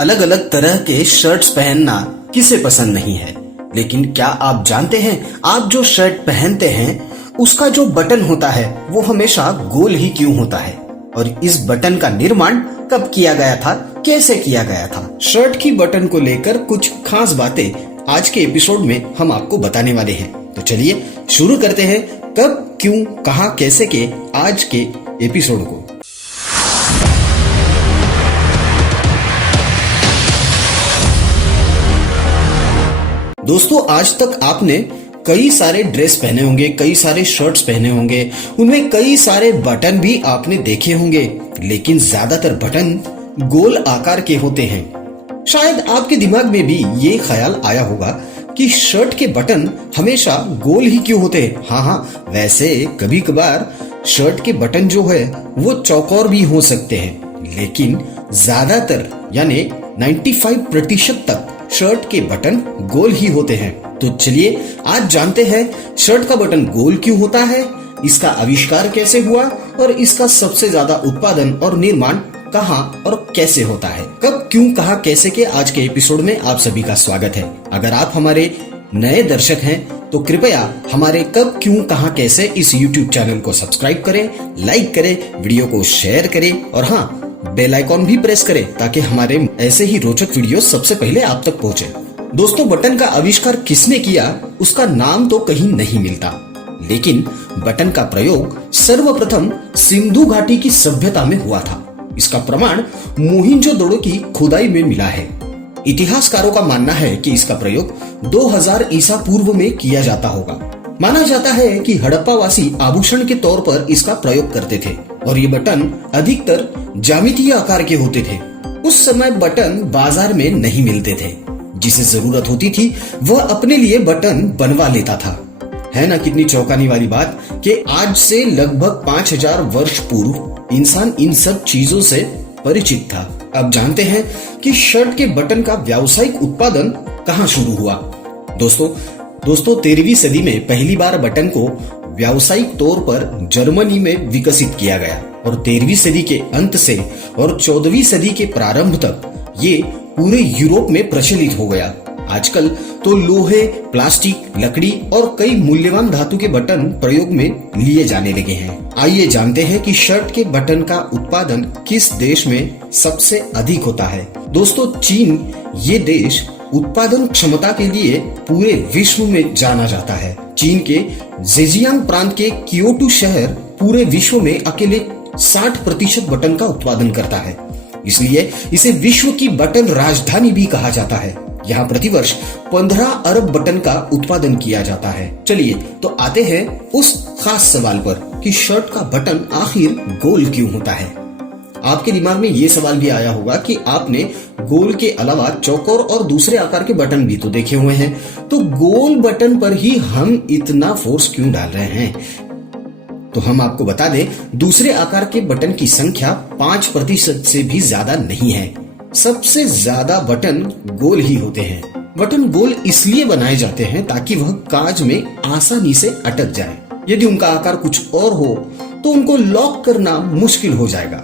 अलग अलग तरह के शर्ट्स पहनना किसे पसंद नहीं है, लेकिन क्या आप जानते हैं आप जो शर्ट पहनते हैं उसका जो बटन होता है वो हमेशा गोल ही क्यों होता है, और इस बटन का निर्माण कब किया गया था, कैसे किया गया था। शर्ट की बटन को लेकर कुछ खास बातें आज के एपिसोड में हम आपको बताने वाले हैं। तो चलिए शुरू करते हैं कब, क्यों, कहां, कैसे के आज के एपिसोड को। दोस्तों, आज तक आपने कई सारे ड्रेस पहने होंगे, कई सारे शर्ट्स पहने होंगे, उनमें कई सारे बटन भी आपने देखे होंगे, लेकिन ज्यादातर बटन गोल आकार के होते हैं। शायद आपके दिमाग में भी ये ख्याल आया होगा कि शर्ट के बटन हमेशा गोल ही क्यों होते हैं। हाँ, वैसे कभी कभार शर्ट के बटन जो है वो चौकोर भी हो सकते हैं, लेकिन ज्यादातर यानी 95% तक शर्ट के बटन गोल ही होते हैं। तो चलिए आज जानते हैं शर्ट का बटन गोल क्यों होता है, इसका आविष्कार कैसे हुआ और इसका सबसे ज्यादा उत्पादन और निर्माण कहां और कैसे होता है। कब, क्यों, कहां, कैसे के आज के एपिसोड में आप सभी का स्वागत है। अगर आप हमारे नए दर्शक हैं तो कृपया हमारे कब, क्यों, कहां, कैसे इस YouTube चैनल को सब्सक्राइब करें, लाइक करें, वीडियो को शेयर करें और हाँ, बेल आइकॉन भी प्रेस करें ताकि हमारे ऐसे ही रोचक वीडियो सबसे पहले आप तक पहुंचे। दोस्तों, बटन का आविष्कार किसने किया उसका नाम तो कहीं नहीं मिलता, लेकिन बटन का प्रयोग सर्वप्रथम सिंधु घाटी की सभ्यता में हुआ था। इसका प्रमाण मोहिंजोदड़ो की खुदाई में मिला है। इतिहासकारों का मानना है कि इसका प्रयोग 2000 ईसा पूर्व में किया जाता होगा। माना जाता है कि हड़प्पावासी आभूषण के तौर पर इसका प्रयोग करते थे और ये बटन अधिकतर ज्यामितीय आकार के होते थे। उस समय बटन बाजार में नहीं मिलते थे, जिसे जरूरत होती थी वह अपने लिए बटन बनवा लेता था। है ना कितनी चौंकाने वाली बात कि आज से लगभग 5000 वर्ष पूर्व इंसान इन सब चीजों से परिचित था। अब जानते हैं कि शर्ट के बटन का व्यावसायिक उत्पादन कहां शुरू हुआ। दोस्तों 13वीं सदी में पहली बार बटन को व्यावसायिक तौर पर जर्मनी में विकसित किया गया और 13वीं सदी के अंत से और 14वीं सदी के प्रारंभ तक ये पूरे यूरोप में प्रचलित हो गया। आजकल तो लोहे, प्लास्टिक, लकड़ी और कई मूल्यवान धातु के बटन प्रयोग में लिए जाने लगे हैं। आइए जानते हैं कि शर्ट के बटन का उत्पादन किस देश में सबसे अधिक होता है। दोस्तों, चीन ये देश उत्पादन क्षमता के लिए पूरे विश्व में जाना जाता है। चीन के जेजियांग प्रांत के क्योटो शहर पूरे विश्व में अकेले 60% बटन का उत्पादन करता है, इसलिए इसे विश्व की बटन राजधानी भी कहा जाता है। यहाँ प्रतिवर्ष 15 अरब बटन का उत्पादन किया जाता है। चलिए तो आते हैं उस खास सवाल पर कि शर्ट का बटन आखिर गोल क्यों होता है। आपके दिमाग में ये सवाल भी आया होगा कि आपने गोल के अलावा चौकोर और दूसरे आकार के बटन भी तो देखे हुए हैं, तो गोल बटन पर ही हम इतना फोर्स क्यों डाल रहे हैं। तो हम आपको बता दें, दूसरे आकार के बटन की संख्या 5% से भी ज्यादा नहीं है। सबसे ज्यादा बटन गोल ही होते हैं। बटन गोल इसलिए बनाए जाते हैं ताकि वह काज में आसानी से अटक जाए। यदि उनका आकार कुछ और हो तो उनको लॉक करना मुश्किल हो जाएगा।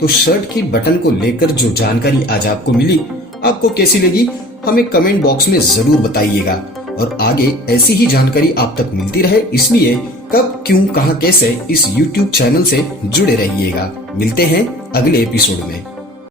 तो शर्ट की बटन को लेकर जो जानकारी आज आपको मिली, आपको कैसी लगी हमें कमेंट बॉक्स में जरूर बताइएगा और आगे ऐसी ही जानकारी आप तक मिलती रहे, इसलिए कब, क्यों, कहां, कैसे इस YouTube चैनल से जुड़े रहिएगा। मिलते हैं अगले एपिसोड में।